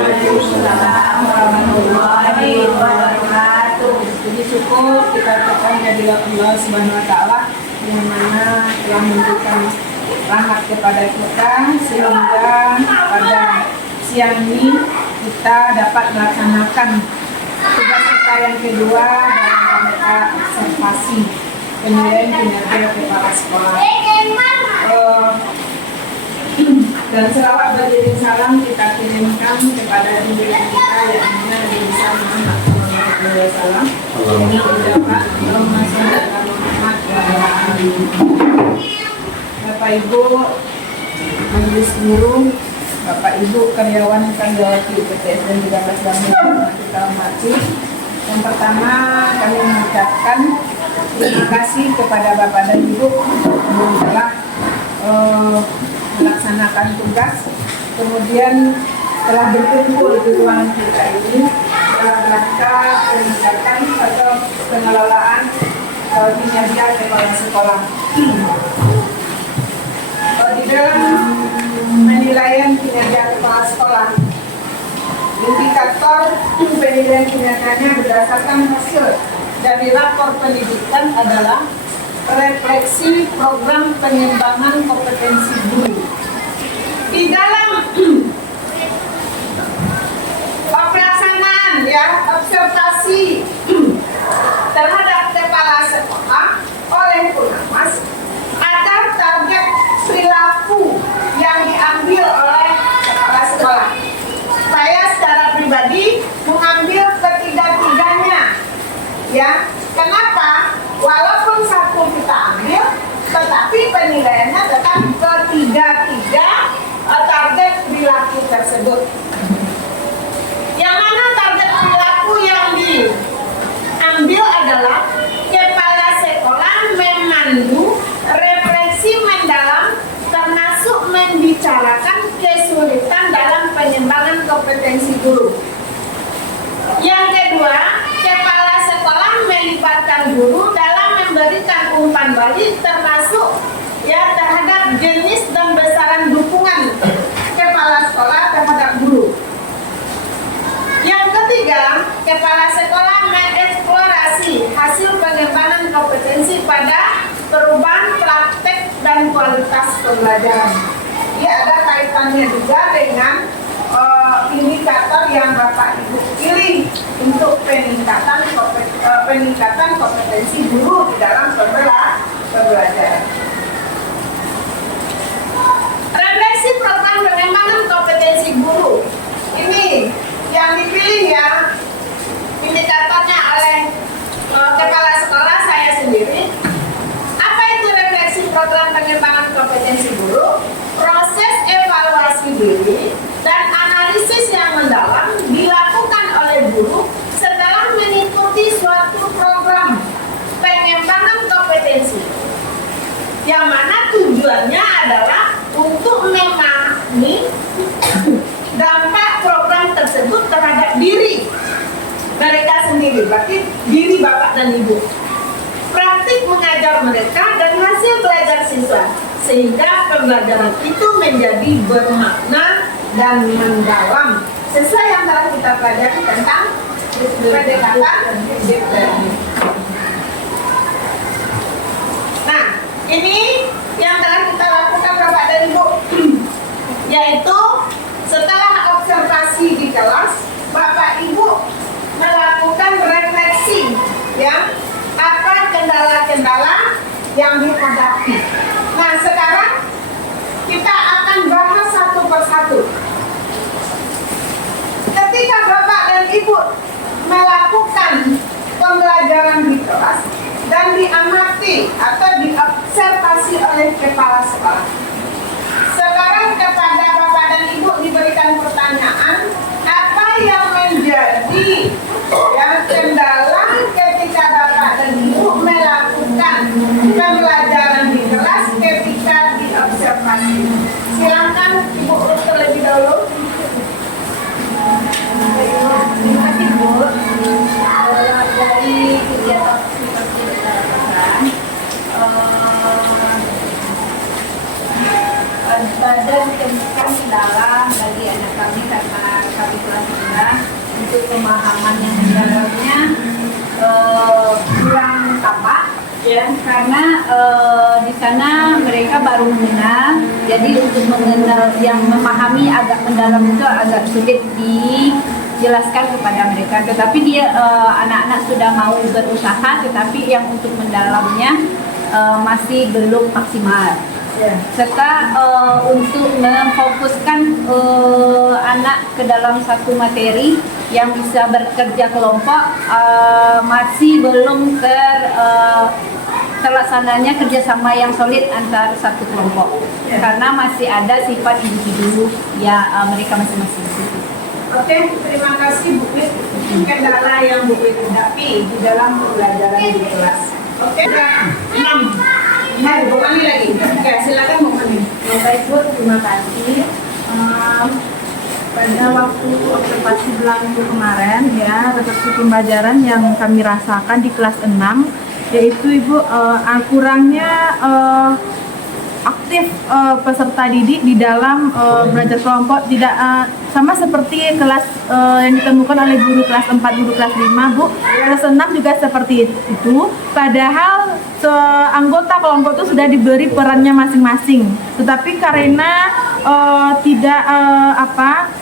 Waalaikumsalam warahmatullahi wabarakatuh. Jadi cukup kita ucapkan kehadirat Allah Subhanahu wa taala yang mana telah memberikan rahmat kepada kita sehingga pada siang ini kita dapat melaksanakan tugas kita yang kedua dalam rangka observasi penilaian kinerja kepala sekolah. Dan selawat beriring salam kita kirimkan kepada junjungan kita yang mulia Nabi Muhammad SAW. Dengan ucapan Allahumma shalli ala Muhammad wa ala ali Muhammad. Bapak Ibu majelis guru, Bapak Ibu karyawan Kandiwati PTS dan juga Mas Damai yang kita hormati. Yang pertama kami mengucapkan terima kasih kepada Bapak dan Ibu yang telah melaksanakan tugas, kemudian telah berkumpul di ruangan kita ini dalam rangka meningkatkan atau pengelolaan kinerja kepala sekolah. Di dalam penilaian kinerja kepala sekolah, indikator penilaian kinerjanya berdasarkan hasil dari rapor pendidikan adalah refleksi program pengembangan kompetensi guru. Di dalam pelaksanaan observasi terhadap kepala sekolah oleh Punamas, ada target perilaku yang diambil oleh kepala sekolah. Saya secara pribadi mengambil ketiga-tiganya. Kenapa? Walaupun satu kita ambil, tetapi penilaiannya tetap ketiga-tiga target perilaku tersebut. Yang mana target perilaku yang diambil adalah kepala sekolah memandu refleksi mendalam termasuk membicarakan kesulitan dalam pengembangan kompetensi guru. Yang kedua, kepala sekolah melibatkan guru dalam memberikan umpan balik termasuk terhadap jenis dan besaran dukungan kepala sekolah terhadap guru. Yang ketiga, kepala sekolah mengeksplorasi hasil pengembangan kompetensi pada perubahan praktek dan kualitas pembelajaran. Ada kaitannya juga dengan indikator yang Bapak Ibu pilih untuk peningkatan kompetensi guru di dalam pembelajaran. Refleksi program pengembangan kompetensi guru ini yang dipilih indikatornya oleh kepala sekolah saya sendiri. Apa itu refleksi program pengembangan kompetensi guru? Proses evaluasi diri dan analisis yang mendalam dilakukan oleh guru setelah mengikuti suatu program pengembangan kompetensi, yang mana tujuannya adalah untuk memahami dampak program tersebut terhadap diri mereka sendiri, berarti diri Bapak dan Ibu, praktik mengajar mereka dan hasil belajar siswa, sehingga pembelajaran itu menjadi bermakna dan mendalam sesuai yang telah kita pelajari tentang pendekatan deep learning. Nah, ini yang telah kita lakukan Bapak dan Ibu, yaitu setelah observasi di kelas, Bapak Ibu melakukan refleksi apa kendala-kendala yang dihadapi. Nah, sekarang kita akan bahas satu persatu. Ketika Bapak dan Ibu melakukan pembelajaran di kelas dan diamati atau diobservasi oleh kepala sekolah, sekarang kepada Bapak dan Ibu diberikan pertanyaan, apa yang menjadi kendala ketika Bapak dan Ibu melakukan pembelajaran di kelas ketika diobservasi. Silakan Ibu terlebih dahulu. Terima kasih Bu. Dari kegiatan kita lakukan, temukan kendala bagi anak kami karena kami kelas rendah untuk pemahaman yang mendalamnya kurang tampak ya, karena di sana mereka baru mengenal, jadi untuk mengenal yang memahami agak mendalam itu agak sulit dijelaskan kepada mereka. Tetapi dia anak-anak sudah mau berusaha, tetapi yang untuk mendalamnya masih belum maksimal. Serta untuk memfokuskan anak ke dalam satu materi yang bisa bekerja kelompok masih belum terlaksananya kerjasama yang solid antar satu kelompok karena masih ada sifat individu ya mereka masing-masing. Oke, terima kasih Bu Wit. Kendala yang Bu Wit hadapi di dalam pembelajaran di kelas. Oke, 6. Hai, Bu Mani lagi. Oke, silakan Bu Mani. Baik Bu, terima kasih. Pada waktu observasi belangku kemarin ya, redaksi pembelajaran yang kami rasakan di kelas 6 yaitu Ibu kurangnya aktif peserta didik di dalam belajar kelompok, tidak sama seperti kelas yang ditemukan oleh guru kelas 4, guru kelas 5 Bu. Kelas 6 juga seperti itu, padahal anggota kelompok itu sudah diberi perannya masing-masing, tetapi karena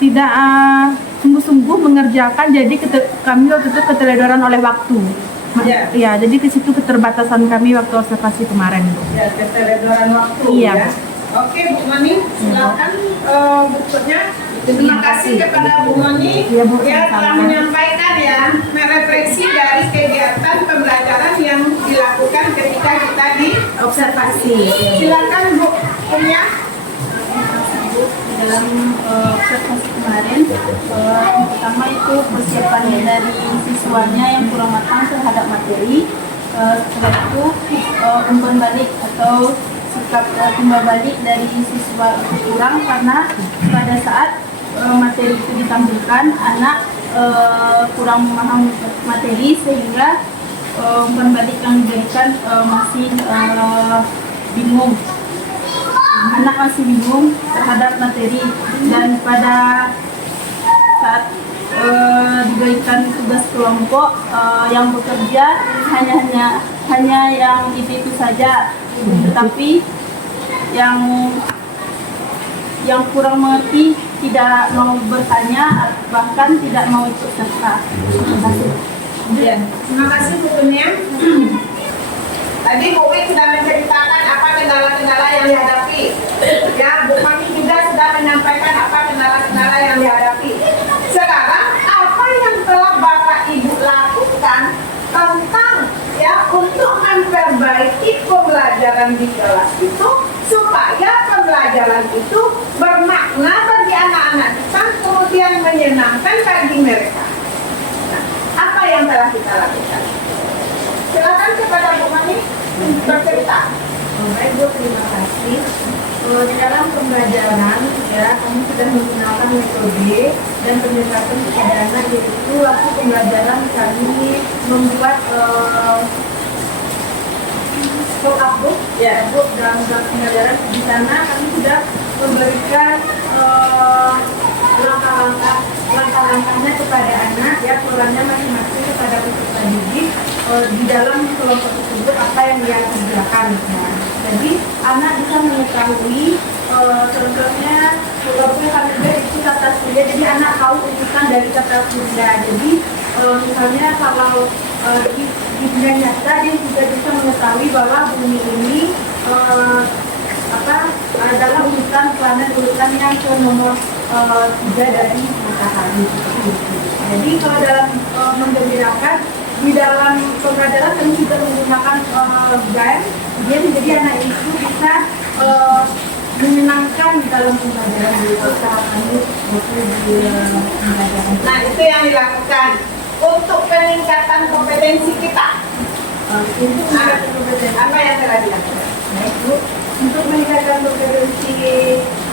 tidak sungguh-sungguh mengerjakan, jadi kami waktu itu keteledoran oleh waktu. Ya, jadi ke situ keterbatasan kami waktu observasi kemarin, Bu. Ya, keteledoran waktu. Iya. Ya. Oke, Bu Mani, silakan bukunya. Terima kasih kepada Bu Mani Ya, Bu, yang telah sama-sama. menyampaikan ya merefleksi dari kegiatan pembelajaran yang dilakukan ketika kita di Observasi. silakan Bu punya. Dalam observasi kemarin, yang pertama itu persiapannya dari siswanya yang kurang matang terhadap materi. Setelah itu umpan balik atau sikap timbal balik dari siswa itu kurang karena pada saat materi itu ditampilkan anak kurang memahami materi sehingga umpan balik yang diberikan masih bingung. Anak masih bingung terhadap materi, dan pada saat diberikan tugas kelompok yang bekerja hanya yang itu saja, tetapi yang kurang mengerti tidak mau bertanya, bahkan tidak mau ikut serta. Terima kasih. Ya, terima kasih Bu Kunia. Tadi Bu Wit sudah menceritakan apa kendala-kendala yang dihadapi. Ya, Bu Mani juga sudah menyampaikan apa kendala-kendala yang dihadapi. Sekarang apa yang telah Bapak Ibu lakukan tentang ya untuk memperbaiki pembelajaran di kelas itu supaya pembelajaran itu bermakna bagi anak-anak kita, kemudian menyenangkan bagi mereka. Nah, apa yang telah kita lakukan? Silakan kepada Bu Mani bercerita. Baik Bu, terima kasih. Di dalam pembelajaran ya, kami sudah menggunakan metode dan pendekatan kepada anak, yaitu waktu pembelajaran kami membuat pop-up book ya, book dalam pembelajaran. Di sana kami sudah memberikan langkah-langkahnya kepada anak ya, perannya masing-masing kepada peserta didik di dalam kelompok tersebut apa yang dia kerjakan ya. Jadi anak bisa mengetahui contohnya kelompoknya kami itu kata surya, jadi anak tahu urutan dari kata surya. Jadi misalnya kalau di dunia nyata dia juga bisa mengetahui bahwa bumi ini adalah urutan yang ke nomor 3 dari matahari. Jadi kalau dalam menggembirakan di dalam pembelajaran kami juga menggunakan game, jadi anak itu bisa menyenangkan di dalam pembelajaran itu cara kami waktu di pembelajaran. Nah, itu yang dilakukan untuk peningkatan kompetensi kita. Untuk meningkatkan kompetensi Apa yang telah dilakukan? Baik Bu, untuk meningkatkan kompetensi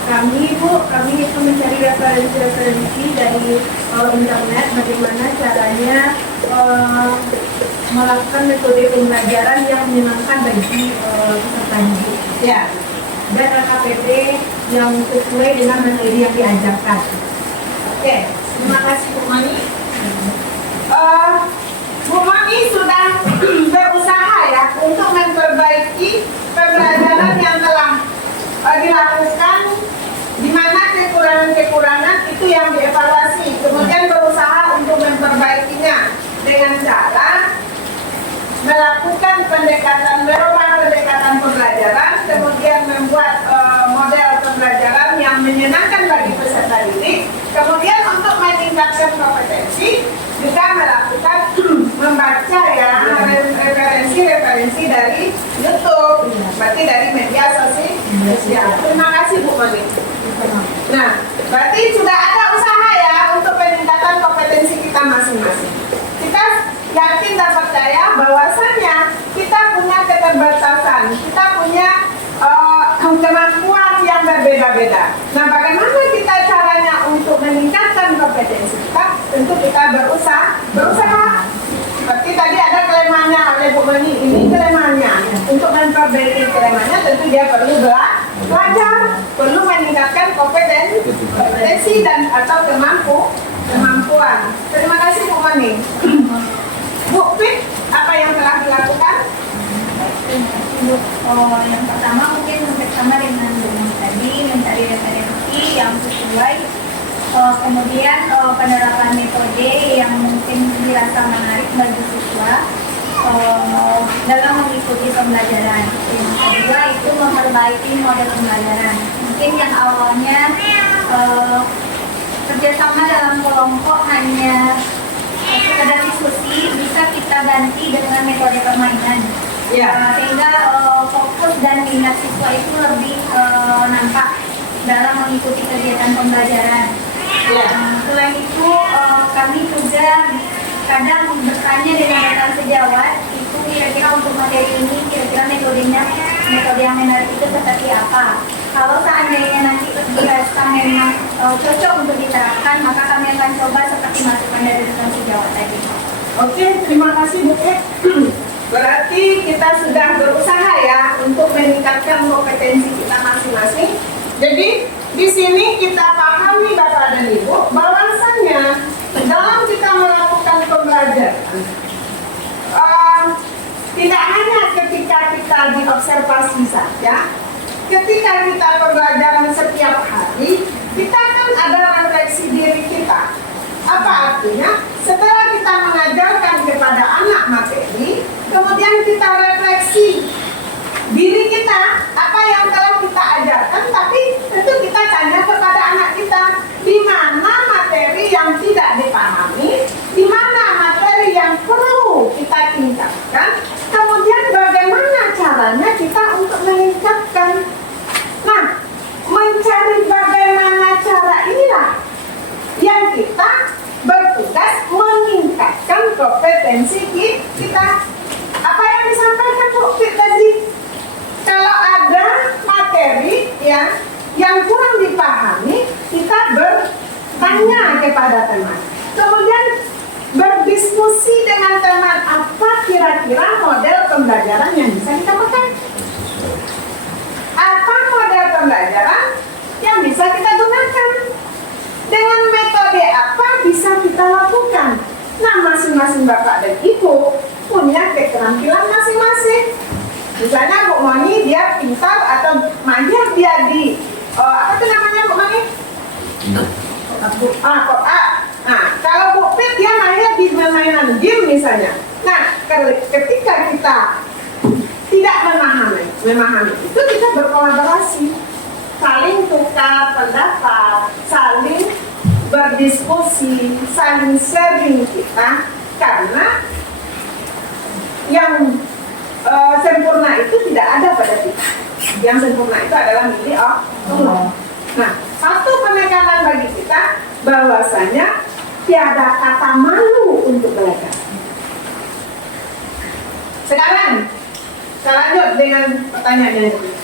kami Bu, kami itu mencari referensi dari internet bagaimana caranya melakukan metode pembelajaran yang menyenangkan bagi peserta didik. Ya. Dan LKPP yang sesuai dengan materi yang diajarkan. Oke, terima kasih Bu Mani. Bu Mani sudah berusaha ya untuk memperbaiki pembelajaran yang telah dilakukan, di mana kekurangan-kekurangan itu yang dievaluasi, kemudian berusaha untuk memperbaikinya dengan cara melakukan merubah pendekatan pembelajaran, kemudian membuat model pembelajaran yang menyenangkan bagi peserta didik, kemudian untuk meningkatkan kompetensi juga melakukan membaca ya referensi dari YouTube, berarti dari media sosial. Terima kasih Bu Mani. Nah, berarti sudah ada usaha ya untuk peningkatan kompetensi kita masing-masing. Kita yakin dan percaya bahwasannya kita punya keterbatasan, kita punya kemampuan yang berbeda-beda. Nah, bagaimana kita caranya untuk meningkatkan kompetensi kita? Tentu kita berusaha. Seperti tadi ada kelemahannya oleh Bu Mani, ini kelemahannya. Untuk memperbaiki kelemahannya, tentu dia perlu belajar, perlu meningkatkan kompetensi dan atau kemampuan. Terima kasih Bu Mani. Bu Pit, apa yang telah dilakukan? Yang pertama mungkin bersama dengan tadi mencari referensi yang sesuai, kemudian penerapan metode yang mungkin dirasa menarik bagi siswa dalam mengikuti pembelajaran. Yang kedua itu memperbaiki model pembelajaran. Mungkin yang awalnya kerjasama dalam kelompok hanya sekedar diskusi, bisa kita ganti dengan metode permainan. Sehingga fokus dan minat siswa itu lebih nampak dalam mengikuti kegiatan pembelajaran. Selain itu kami juga kadang bertanya dengan rekan sejawat, itu kira-kira untuk materi ini kira-kira metode yang menarik itu seperti apa. Kalau seandainya nanti dirasa memang cocok untuk diterapkan, maka kami akan coba seperti masukan dari rekan sejawat tadi. Oke, terima kasih Bu Pit. Berarti kita sudah berusaha ya untuk meningkatkan kompetensi kita masing-masing. Jadi di sini kita pahami Bapak dan Ibu bahwasannya dalam kita melakukan pembelajaran tidak hanya ketika kita diobservasi saja, ketika kita pembelajaran setiap hari, kita kan ada refleksi diri kita. Apa artinya? Setelah kita mengajarkan kepada anak materi, kemudian kita refleksi diri kita, apa yang telah kita ajarkan, tapi tentu kita tanya kepada anak kita, di mana materi yang tidak dipahami, di mana materi yang perlu kita tingkatkan, kemudian bagaimana caranya kita untuk meningkatkan. Nah, mencari bagaimana cara inilah yang kita bertugas meningkatkan kompetensi kita. Apa yang disampaikan Bu Fit tadi? Kalau ada materi yang kurang dipahami, kita bertanya kepada teman. Kemudian berdiskusi dengan teman, apa kira-kira model pembelajaran yang bisa kita pakai? Apa model pembelajaran yang bisa kita gunakan? Dengan metode apa bisa kita lakukan? Nah, masing-masing Bapak dan Ibu punya keterampilan masing-masing. Misalnya Bu Mani dia pintar atau mahir dia di apa itu namanya Bu Mani? Nah, kalau Bu Pit dia mahir di permainan game misalnya. Nah, ketika kita tidak memahami itu, kita berkolaborasi, saling tukar pendapat, saling berdiskusi, saling sharing kita, karena yang sempurna itu tidak ada pada kita. Yang sempurna itu adalah milik Allah. Nah, satu penekanan bagi kita bahwasanya tiada kata malu untuk belajar. Sekarang kita lanjut dengan pertanyaan yang kedua.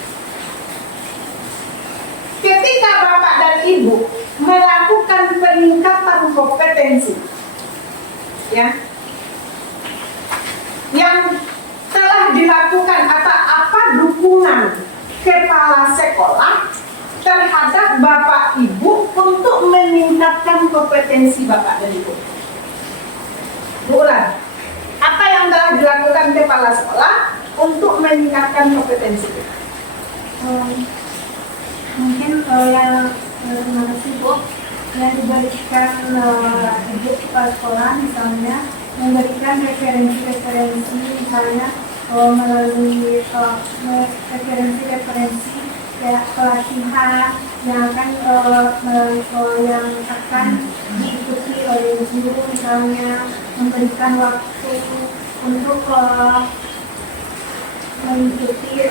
Ketika Bapak dan Ibu melakukan peningkatan kompetensi, ya, yang telah dilakukan atau apa dukungan kepala sekolah terhadap kompetensi Bapak dan Ibu. Bu Ulan, apa yang telah dilakukan kepala sekolah untuk meningkatkan kompetensi kita? Mungkin yang terima kasih Bu, yang diberikan Ibu kepala sekolah misalnya memberikan referensi misalnya melalui referensi ya pelatihan yang akan diikuti oleh guru, misalnya memberikan waktu untuk mengikuti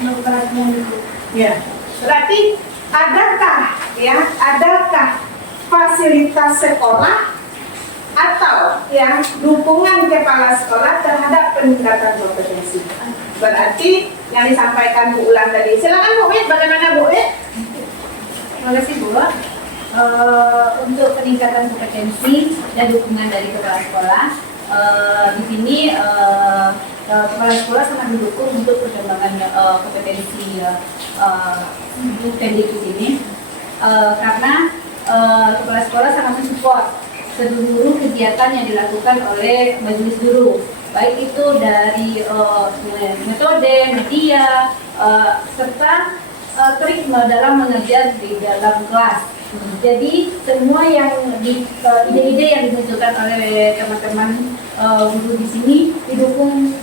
pelatihan itu. Ya, berarti adakah fasilitas sekolah atau yang dukungan kepala sekolah terhadap peningkatan kompetensi? Berarti yang disampaikan Bu Ulan tadi. Silakan Bu Wit, bagaimana Bu Wit? Terima kasih Bu. Untuk peningkatan kompetensi dan dukungan dari kepala sekolah, di sini kepala sekolah sangat mendukung untuk perkembangan kompetensi pendidik di sini, karena kepala sekolah sangat mensupport seluruh kegiatan yang dilakukan oleh majelis guru, baik itu dari metode, media, serta trik dalam mengajar di dalam kelas. Jadi semua yang ide-ide yang dimunculkan oleh teman-teman guru di sini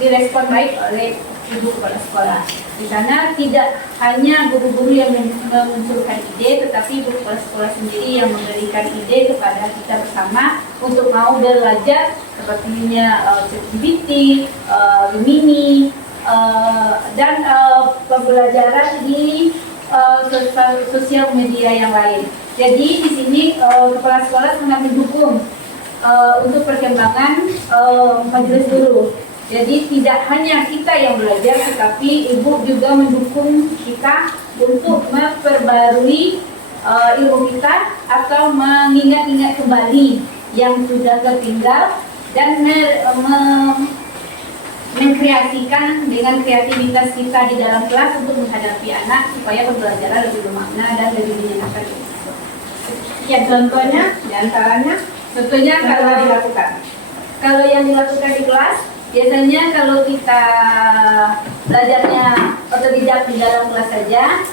direspon baik oleh ibu kepala sekolah. Di sana tidak hanya guru-guru yang memunculkan ide, tetapi ibu kepala sekolah sendiri yang memberikan ide kepada kita bersama untuk mau belajar sepertinya ChatGPT, Gemini, dan pembelajaran di sosial media yang lain. Jadi di sini kepala sekolah sangat mendukung untuk perkembangan majelis guru. Jadi tidak hanya kita yang belajar, tetapi ibu juga mendukung kita untuk memperbarui ilmu kita atau mengingat-ingat kembali yang sudah tertinggal dan mengkreasikan dengan kreativitas kita di dalam kelas untuk menghadapi anak supaya pembelajaran lebih bermakna dan lebih menyenangkan. Ya, contohnya, diantaranya, kalau yang dilakukan di kelas, biasanya kalau kita belajarnya otodidak di dalam kelas saja,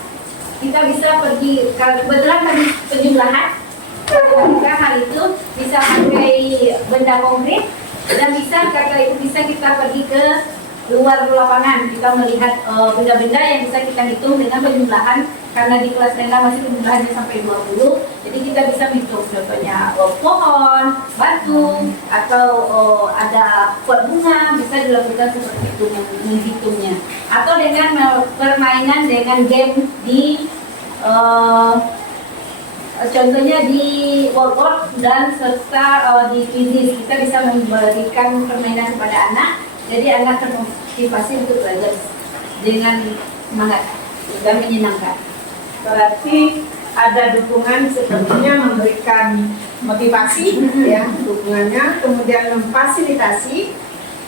kita bisa pergi, kebetulan tadi penjumlahan, kita hal itu bisa pakai benda konkret, dan kata itu bisa kita pergi ke luar lapangan, kita melihat benda-benda yang bisa kita hitung dengan penjumlahan, karena di kelas rendah masih penjumlahannya sampai 20, jadi kita bisa menghitung contohnya pohon, batu, atau ada pot bunga, bisa dilakukan seperti itu menghitungnya, atau dengan permainan dengan game di contohnya di workout dan serta di quizzes, kita bisa memberikan permainan kepada anak. Jadi anak termotivasi untuk belajar dengan semangat dan menyenangkan. Berarti ada dukungan sepertinya memberikan motivasi, ya dukungannya, kemudian memfasilitasi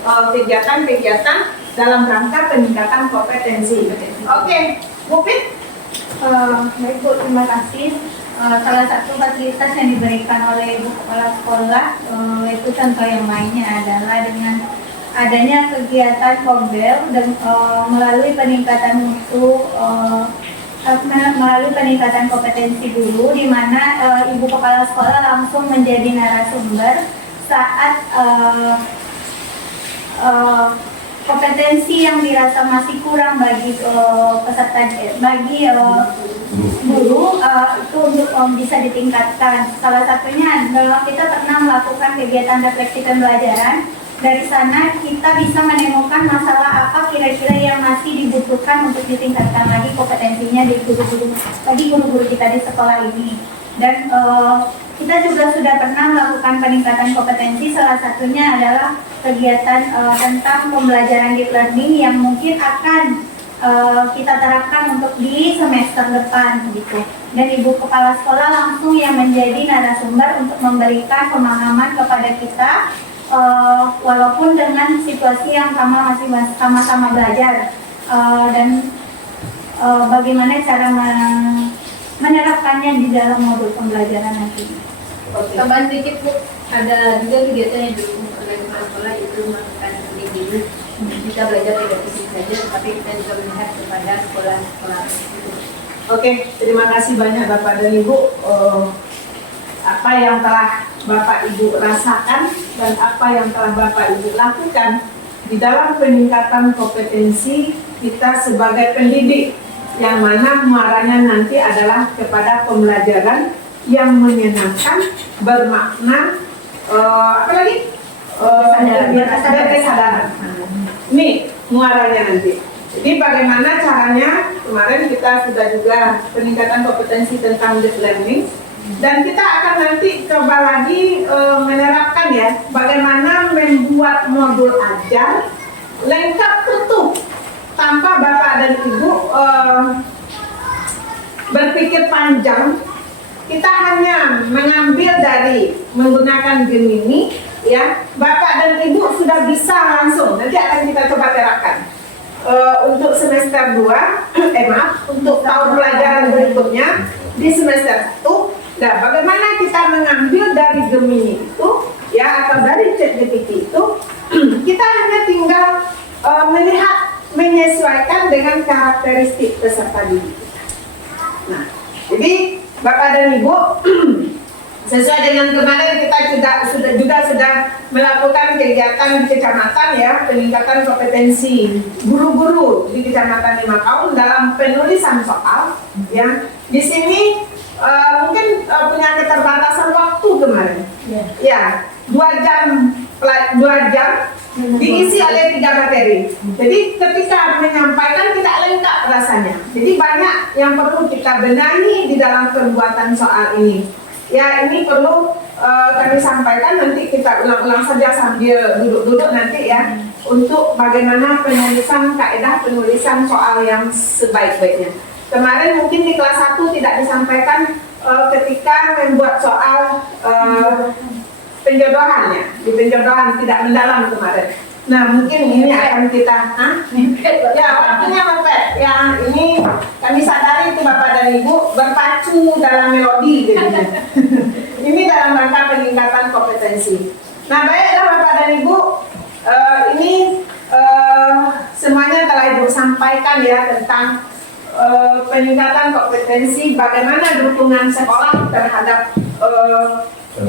kegiatan-kegiatan dalam rangka peningkatan kompetensi. Oke, Bu Pit. Baik Bu, terima kasih. Salah satu fasilitas yang diberikan oleh ibu kepala sekolah itu contoh yang lainnya adalah dengan adanya kegiatan Kombel dan melalui peningkatan mutu, melalui peningkatan kompetensi guru, di mana ibu kepala sekolah langsung menjadi narasumber saat kompetensi yang dirasa masih kurang bagi peserta, bagi guru itu untuk bisa ditingkatkan. Salah satunya adalah kita pernah melakukan kegiatan refleksi pembelajaran. Dari sana kita bisa menemukan masalah apa kira-kira yang masih dibutuhkan untuk ditingkatkan lagi kompetensinya bagi guru-guru kita di sekolah ini. Dan kita juga sudah pernah melakukan peningkatan kompetensi, salah satunya adalah kegiatan tentang pembelajaran deep learning yang mungkin akan kita terapkan untuk di semester depan gitu. Dan ibu kepala sekolah langsung yang menjadi narasumber untuk memberikan pemahaman kepada kita, walaupun dengan situasi yang masih sama-sama belajar, dan bagaimana cara menerapkannya di dalam modul pembelajaran nantinya. Tambahan sedikit Bu, ada juga kegiatan yang didukung oleh kepala sekolah itu melakukan learning dulu. Kita belajar tidak fisik saja, tetapi kita juga melihat kepada sekolah-sekolah itu. Oke, terima kasih banyak Bapak dan Ibu. Apa yang telah Bapak Ibu rasakan dan apa yang telah Bapak Ibu lakukan di dalam peningkatan kompetensi kita sebagai pendidik, yang mana muaranya nanti adalah kepada pembelajaran yang menyenangkan, bermakna, apa lagi? Kesadaran. Ini muaranya nanti. Jadi bagaimana caranya? Kemarin kita sudah juga peningkatan kompetensi tentang deep learning, dan kita akan nanti coba lagi menerapkan ya, bagaimana membuat modul ajar lengkap utuh tanpa Bapak dan Ibu berpikir panjang. Kita hanya mengambil dari menggunakan Gemini, ya. Bapak dan Ibu sudah bisa langsung. Nanti akan kita coba terapkan untuk semester 2, untuk tahun pelajaran berikutnya di semester 1. Nah, bagaimana kita mengambil dari Gemini itu, ya, atau dari ChatGPT itu, kita hanya tinggal melihat, menyesuaikan dengan karakteristik peserta didik kita. Nah, jadi Bapak dan Ibu, sesuai dengan kemarin kita sudah melakukan kegiatan di kecamatan ya, peningkatan kompetensi guru-guru di kecamatan Limakaung dalam penulisan soal ya. Di sini mungkin punya keterbatasan waktu kemarin. Ya, 2 jam diisi oleh 3 materi. Jadi ketika menyampaikan tidak lengkap rasanya. Jadi banyak yang perlu kita benahi di dalam pembuatan soal ini. Ya, ini perlu kami sampaikan, nanti kita ulang-ulang saja sambil duduk-duduk nanti ya, untuk bagaimana penulisan, kaedah penulisan soal yang sebaik-baiknya. Kemarin mungkin di kelas 1 tidak disampaikan ketika membuat soal penjodohannya, di penjodohan tidak mendalam kemarin. Nah, mungkin ini akan kita, ya waktunya mepet. Ya, ini kami sadari itu Bapak dan Ibu berpacu dalam melodi gitu. Ini dalam rangka peningkatan kompetensi. Nah, baiklah Bapak dan Ibu, ini semuanya telah Ibu sampaikan ya tentang peningkatan kompetensi, bagaimana dukungan sekolah terhadap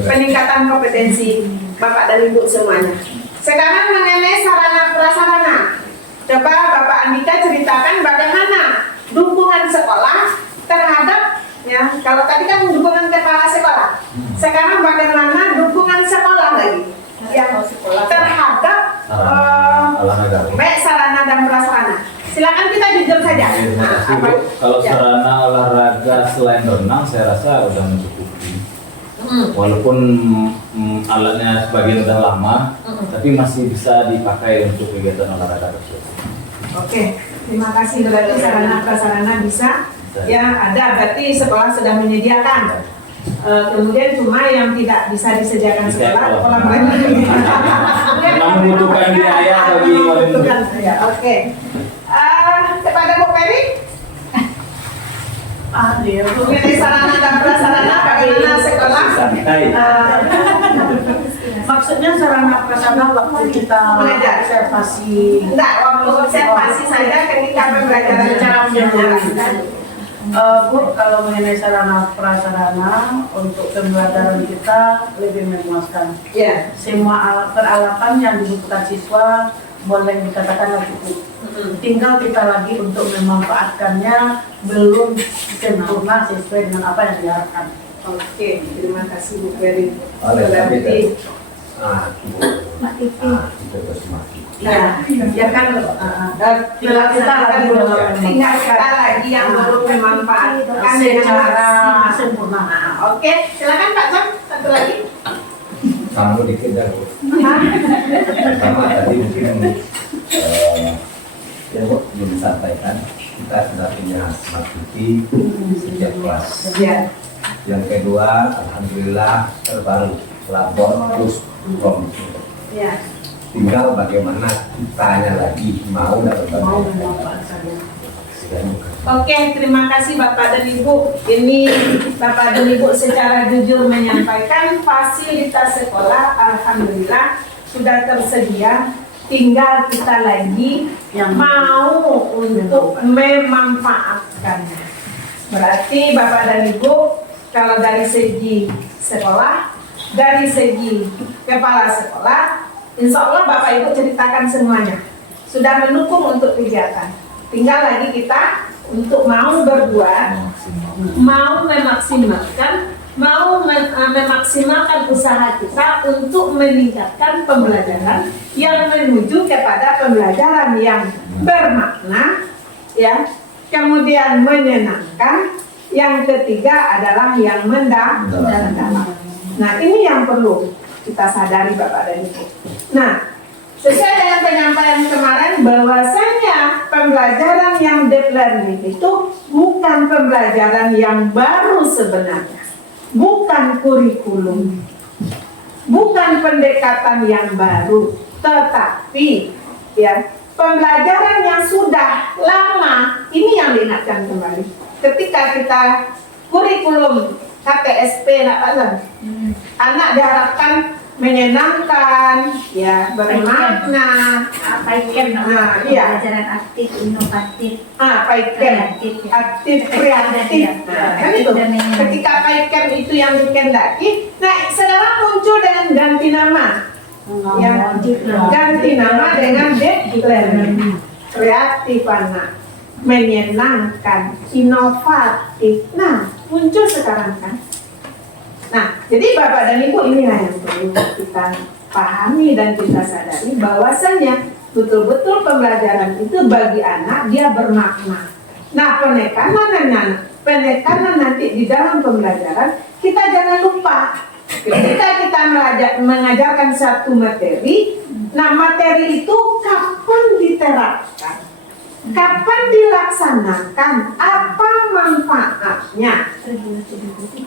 peningkatan kompetensi Bapak dan Ibu semuanya. Sekarang mengenai sarana prasarana, coba Bapak Andika ceritakan bagaimana dukungan sekolah terhadap, ya, kalau tadi kan dukungan kepala sekolah, sekarang bagaimana dukungan sekolah lagi yang terhadap baik sarana dan prasarana. Silakan kita jujur saja. Kalau sarana olahraga selain renang, saya rasa sudah mencukupi. Walaupun alatnya sebagian sudah lama, tapi masih bisa dipakai untuk kegiatan olahraga tersebut. Oke, terima kasih. Berarti sarana prasarana bisa, ya ada. Berarti sekolah sudah menyediakan. Kemudian cuma yang tidak bisa disediakan sekolah, memang membutuhkan biaya bagi wali murid. Oke. Kepada Bu Peri, mengenai sarana dan prasarana bagaimana sekolah? Maksudnya sarana prasarana waktu kita observasi. Enggak, waktu observasi saja ketika pembelajaran cara menjelaskan. Bu, kalau mengenai sarana prasarana untuk pembelajaran kita lebih memuaskan. Ya. Semua peralatan yang dibutuhkan siswa boleh dikatakan cukup. Tinggal kita lagi untuk memanfaatkannya belum sempurna sesuai dengan apa yang diharapkan. Oke, terima kasih Bu Peri. Berarti ya kan tinggal kita lagi yang belum memanfaatkan secara sempurna. Oke, silakan Pak Jam, satu lagi. kamu dikit dah Bu. Pertama tadi mungkin yang belum disampaikan, kita sudah punya smart city setiap kelas. Ya. Yang kedua, alhamdulillah terbaru lapor plus komputer. Ya. Tinggal bagaimana kitanya lagi mau dapat bantuan. Oke, terima kasih Bapak dan Ibu. Ini Bapak dan Ibu secara jujur menyampaikan fasilitas sekolah alhamdulillah sudah tersedia. Tinggal kita lagi yang mau untuk memanfaatkannya. Berarti Bapak dan Ibu, kalau dari segi sekolah, dari segi kepala sekolah, insya Allah Bapak Ibu ceritakan semuanya. Sudah mendukung untuk kegiatan. Tinggal lagi kita untuk mau berbuat, mau memaksimalkan, memaksimalkan usaha kita untuk meningkatkan pembelajaran yang menuju kepada pembelajaran yang bermakna, ya, kemudian menyenangkan. Yang ketiga adalah yang mendalam. Nah, ini yang perlu kita sadari Bapak dan Ibu. Nah, sesuai dengan penyampaian kemarin bahwasanya pembelajaran yang deep learning itu bukan pembelajaran yang baru sebenarnya. Bukan kurikulum, bukan pendekatan yang baru, tetapi ya pembelajaran yang sudah lama. Ini yang diingatkan kembali. Ketika kita kurikulum KTSP, anak diharapkan menyenangkan, ya bermakna, pelajaran aktif, inovatif, aktif, kreatif. Kan itu. Ketika PAIKEM itu yang dikehendaki, nah sekarang muncul dengan ganti nama, ganti nama dengan deep learning, kreatif anak, menyenangkan, inovatif. Nah muncul sekarang kan. Nah, jadi Bapak dan Ibu inilah yang perlu kita pahami dan kita sadari bahwasanya betul-betul pembelajaran itu bagi anak dia bermakna. Nah, penekanan nanti di dalam pembelajaran kita jangan lupa ketika kita mengajarkan satu materi, nah materi itu kapan diterapkan, kapan dilaksanakan, apa manfaatnya,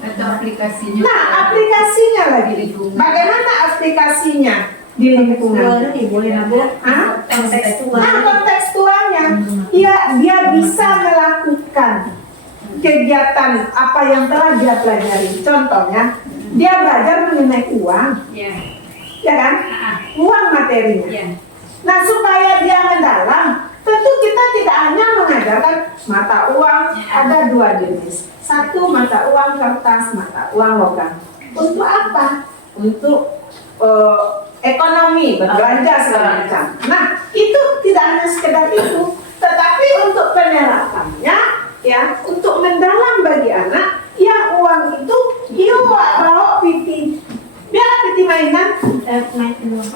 atau aplikasinya. nah aplikasinya lagi, bagaimana aplikasinya di lingkungan, nah kontekstualnya, dia bisa melakukan kegiatan apa yang telah dia pelajari. Contohnya dia belajar mengenai uang, ya kan, uang materinya. Nah supaya dia mendalam, tentu kita tidak hanya mengajarkan mata uang ada dua jenis. Satu mata uang kertas, mata uang logam. Untuk apa? Untuk ekonomi, berbelanja segala macam. Nah itu tidak hanya sekedar itu, tetapi untuk penerapannya, ya, untuk mendalam bagi anak yang uang itu dia bawa pipi. Biar pipi mainan,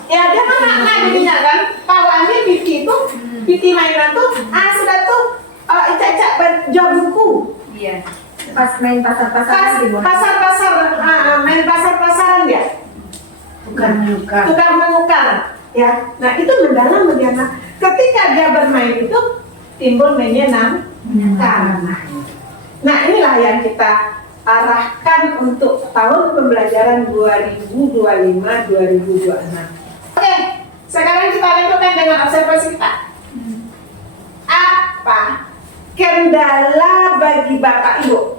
ya dia kan anak jadinya kan, tawannya pipi itu, pipi mainan tuh, sudah tuh, icak-icak jual buku. Iya. Pas main pasar-pasaran, main pasar-pasaran dia. Bukan menukar. Tukang menukar, ya. Nah itu mendalam bagi anak. Ketika dia bermain itu timbul menyenangkan. Nah inilah yang kita arahkan untuk tahun pembelajaran 2025-2026. Oke, sekarang kita lanjutkan dengan observasi kita. Apa kendala bagi Bapak Ibu?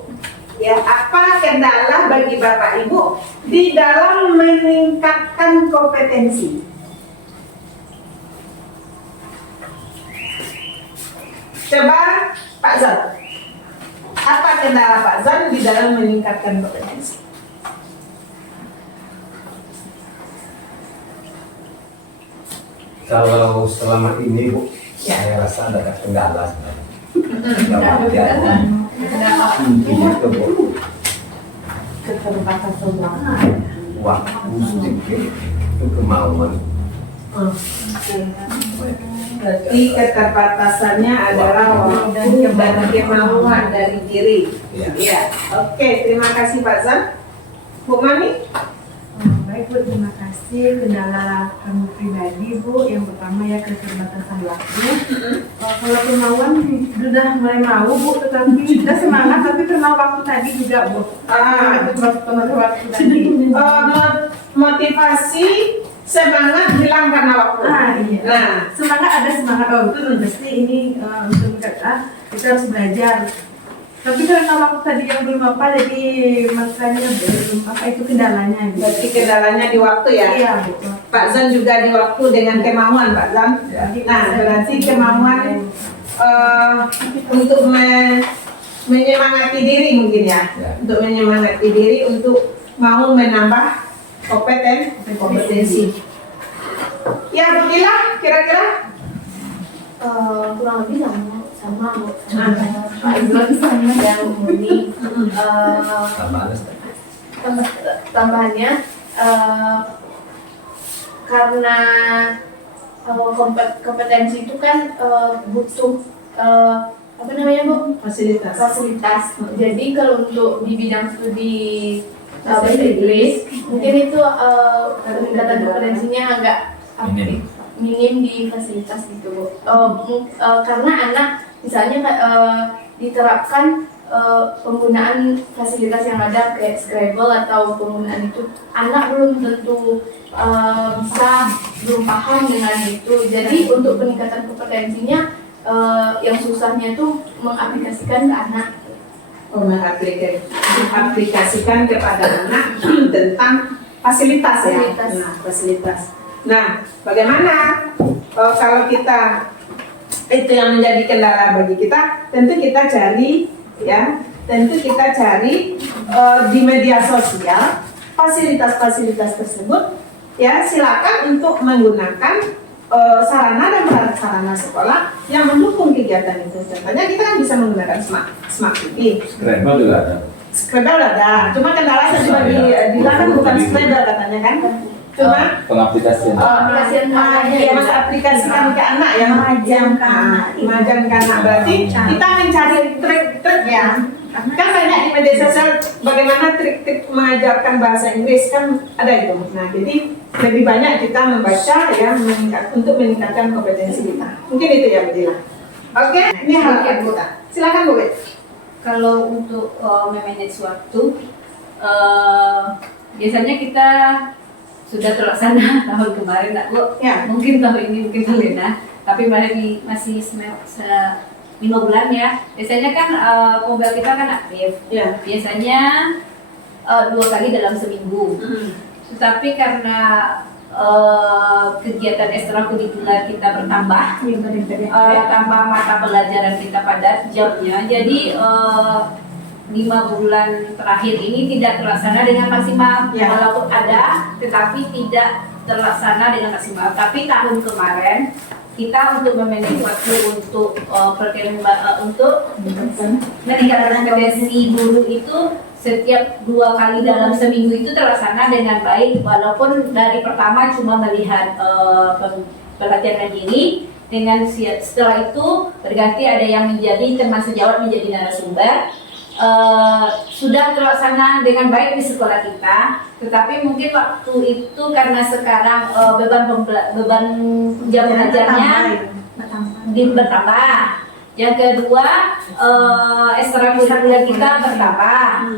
Ya, apa kendala bagi Bapak Ibu di dalam meningkatkan kompetensi? Coba Pak Zon. Apa kendala Pak Zon di dalam meningkatkan kompetensi? Kalau selama ini Bu, saya rasa ada kendala sebenarnya. Intinya itu Bu, Keterbatasan waktu sedikit, itu kemauan. Berarti keterbatasannya adalah waktu dan kemauan dari diri. Ya. Oke, terima kasih Pak Zan. Bu Mami? Baik Bu, terima kasih. Kendala kami pribadi Bu, yang pertama ya keterbatasan waktu. Kalau kemauan sudah mulai mau Bu, tetapi sudah semangat tapi kenal waktu tadi juga Bu. Waktu tadi. Motivasi semangat hilang karena waktu. Iya. Nah, Semangat ada semangat, pasti ini untuk kita harus belajar. Tapi karena waktu tadi yang belum apa, jadi masalahnya belum apa itu kendalanya. Gitu. berarti kendalanya di waktu ya. Iya, Bu. Pak Zan juga di waktu dengan kemauan Pak Zan. Nah, berarti kemauan untuk menyemangati diri mungkin ya. Ya. Untuk menyemangati diri untuk mau menambah kompetensi. Ya, begitulah kira-kira. Kurang lebih sama Bu. Ah. Pak Iwan sama yang Muni. Sama ada. Tambahannya karena kompetensi itu kan butuh apa namanya Bu? Fasilitas. Jadi kalau untuk di bidang studi bahasa Inggris mungkin itu peningkatan kompetensinya agak minim di fasilitas gitu Bu. Karena anak misalnya diterapkan penggunaan fasilitas yang ada kayak Scrabble atau penggunaan itu, anak belum tentu belum paham dengan itu. Jadi untuk peningkatan kompetensinya yang susahnya itu mengaplikasikan ke anak. Mengaplikasikan kepada anak tentang fasilitas ya. Fasilitas. Nah, bagaimana kalau kita itu yang menjadi kendala bagi kita? Tentu kita cari ya, di media sosial fasilitas-fasilitas tersebut ya. Silakan untuk menggunakan sarana dan prasarana sekolah yang mendukung kegiatan itu. Contohnya kita kan bisa menggunakan smart TV. Scrabble juga ada. Scrabble ada, cuma kendalanya juga dilarang bukan Scrabble katanya kan. Cuma pengaplikasian. ya mas aplikasikan ke anak ya, majang ke anak. Berarti kita mencari trik-trik ya. Kan banyak di media sosial bagaimana trik-trik mengajarkan bahasa Inggris kan ada itu. Nah, jadi lebih banyak kita membaca ya untuk meningkatkan kompetensi kita. Mungkin itu ya Bu Dila. Oke, ini harapan kita. Silakan Bu Bet. Kalau untuk memanage waktu, biasanya kita sudah terlaksana tahun kemarin, nak Bu. Ya. Mungkin tahun ini mungkin Lena, tapi masih 5 bulan ya. Biasanya kan mobile kita kan aktif. Ya. Biasanya 2 kali dalam seminggu. Tetapi karena kegiatan ekstrakurikuler kita bertambah, tambah mata pelajaran kita padat jamnya, jadi 5 bulan terakhir ini tidak terlaksana dengan maksimal. Ya. Walaupun ada, tetapi tidak terlaksana dengan maksimal. Tapi tahun kemarin kita untuk memanage waktu untuk untuk meningkatkan kompetensi guru itu setiap 2 kali dalam seminggu itu terlaksana dengan baik, walaupun dari pertama cuma melihat pelatihan mandiri, dengan setelah itu berganti ada yang menjadi teman sejawat, menjadi narasumber. Sudah terlaksana dengan baik di sekolah kita, tetapi mungkin waktu itu karena sekarang beban jam belajarnya bertambah. Yang kedua, ekstrakurikuler kita bertambah.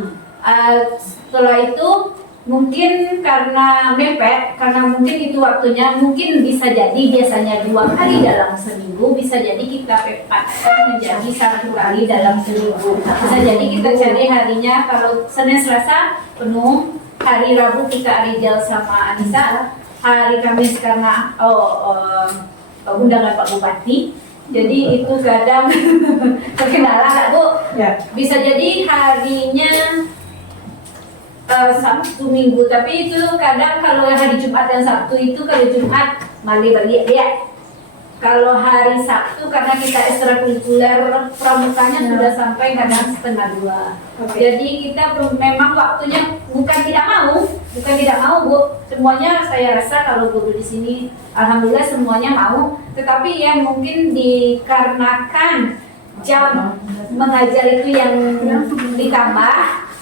Setelah itu mungkin karena mepet, karena mungkin itu waktunya, mungkin bisa jadi biasanya 2 kali dalam seminggu, bisa jadi kita pepatkan menjadi 1 kali dalam seminggu. Bisa jadi kita cari harinya, kalau Senin Selasa penuh, hari Rabu kita Arijal sama Anissa, hari Kamis karena undangan Pak Bupati. Jadi itu kadang terkendala, Bu. Ya. Bisa jadi harinya Sabtu Minggu, tapi itu kadang kalau hari Jumat dan Sabtu itu, kalau Jumat malah balik dia. Kalau hari Sabtu karena kita ekstrakurikuler pramukanya sudah sampai kadang 1:30. Jadi kita memang waktunya bukan tidak mau Bu. Semuanya saya rasa kalau guru di sini alhamdulillah semuanya mau, tetapi yang mungkin dikarenakan jam mengajar itu yang ditambah,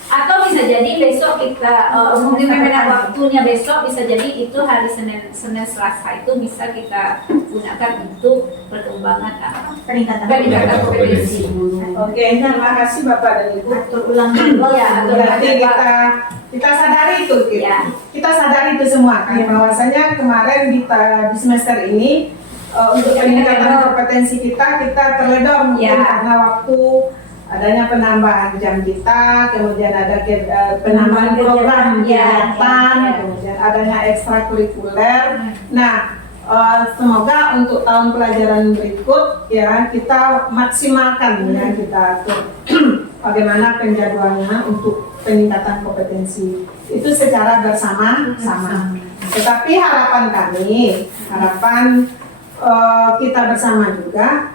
atau bisa jadi besok kita mungkin memang waktunya besok, bisa jadi itu hari Senin Selasa itu bisa kita gunakan untuk perkembangan peningkatan kompetensi. Oke, terima kasih Bapak dan Ibu. Terulang ya, Berarti Kita sadari itu, Ya. kita sadari itu semua kan, bahwasanya kemarin di semester ini untuk peningkatan kompetensi kita terledor mungkin karena waktu, adanya penambahan jam kita, kemudian ada penambahan program kegiatan, kemudian adanya ekstrakurikuler. Nah, semoga untuk tahun pelajaran berikut ya kita maksimalkan ya, kita atur bagaimana penjadwalannya untuk peningkatan kompetensi itu secara bersama-sama. Tetapi harapan kami, kita bersama juga,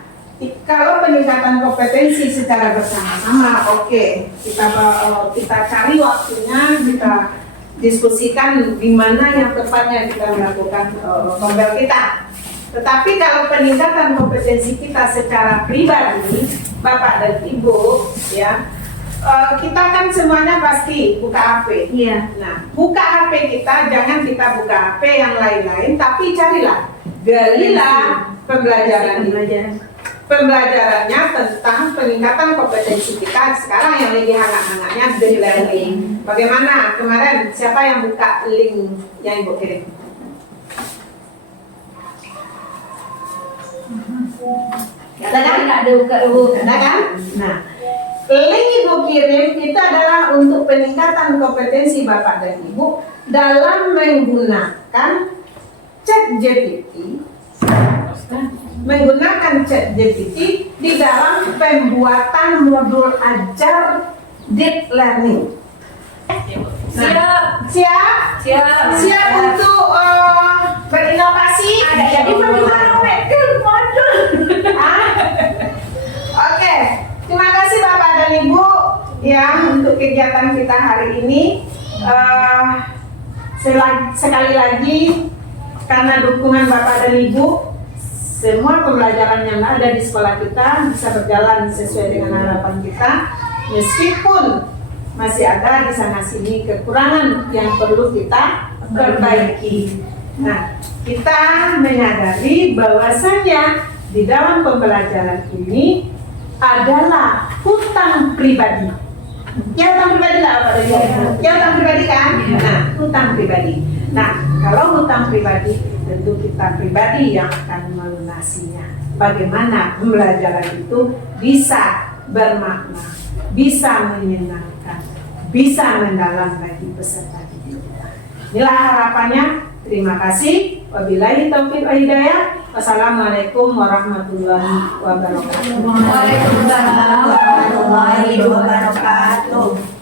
kalau peningkatan kompetensi secara bersama-sama, oke, kita cari waktunya, kita diskusikan di mana yang tepatnya kita melakukan pembel kita. Tetapi kalau peningkatan kompetensi kita secara pribadi, Bapak dan Ibu, ya, kita kan semuanya pasti buka HP. Iya. Nah, buka HP kita, jangan kita buka HP yang lain-lain, tapi carilah, galilah pembelajarannya tentang peningkatan kompetensi kita sekarang yang lagi hangat-hangatnya deep learning. Bagaimana kemarin siapa yang buka link yang Ibu kirim? Ada kan? Nggak ada buka dulu. Ada kan? Nah, link Ibu kirim itu adalah untuk peningkatan kompetensi Bapak dan Ibu dalam menggunakan ChatGPT. Menggunakan ChatGPT di dalam pembuatan modul ajar deep learning. Nah, siap untuk berinovasi. Jadi bagaimana modul? Oke, terima kasih Bapak dan Ibu ya untuk kegiatan kita hari ini. Sekali lagi karena dukungan Bapak dan Ibu, semua pembelajaran yang ada di sekolah kita bisa berjalan sesuai dengan harapan kita, meskipun masih ada di sana sini kekurangan yang perlu kita perbaiki. Nah, kita menyadari bahwasannya di dalam pembelajaran ini adalah hutang pribadi. Ya, hutang pribadi lah apa tadi? Ya, hutang pribadi kan? Nah, hutang pribadi. Nah, kalau hutang pribadi tentu kita pribadi yang akan melunasinya. Bagaimana pembelajaran itu bisa bermakna, bisa menyenangkan, bisa mendalam bagi peserta didik kita. Inilah harapannya. Terima kasih. Wabillahi taufiq wal hidayah. Wassalamualaikum warahmatullahi wabarakatuh. Waalaikumsalam warahmatullahi wabarakatuh.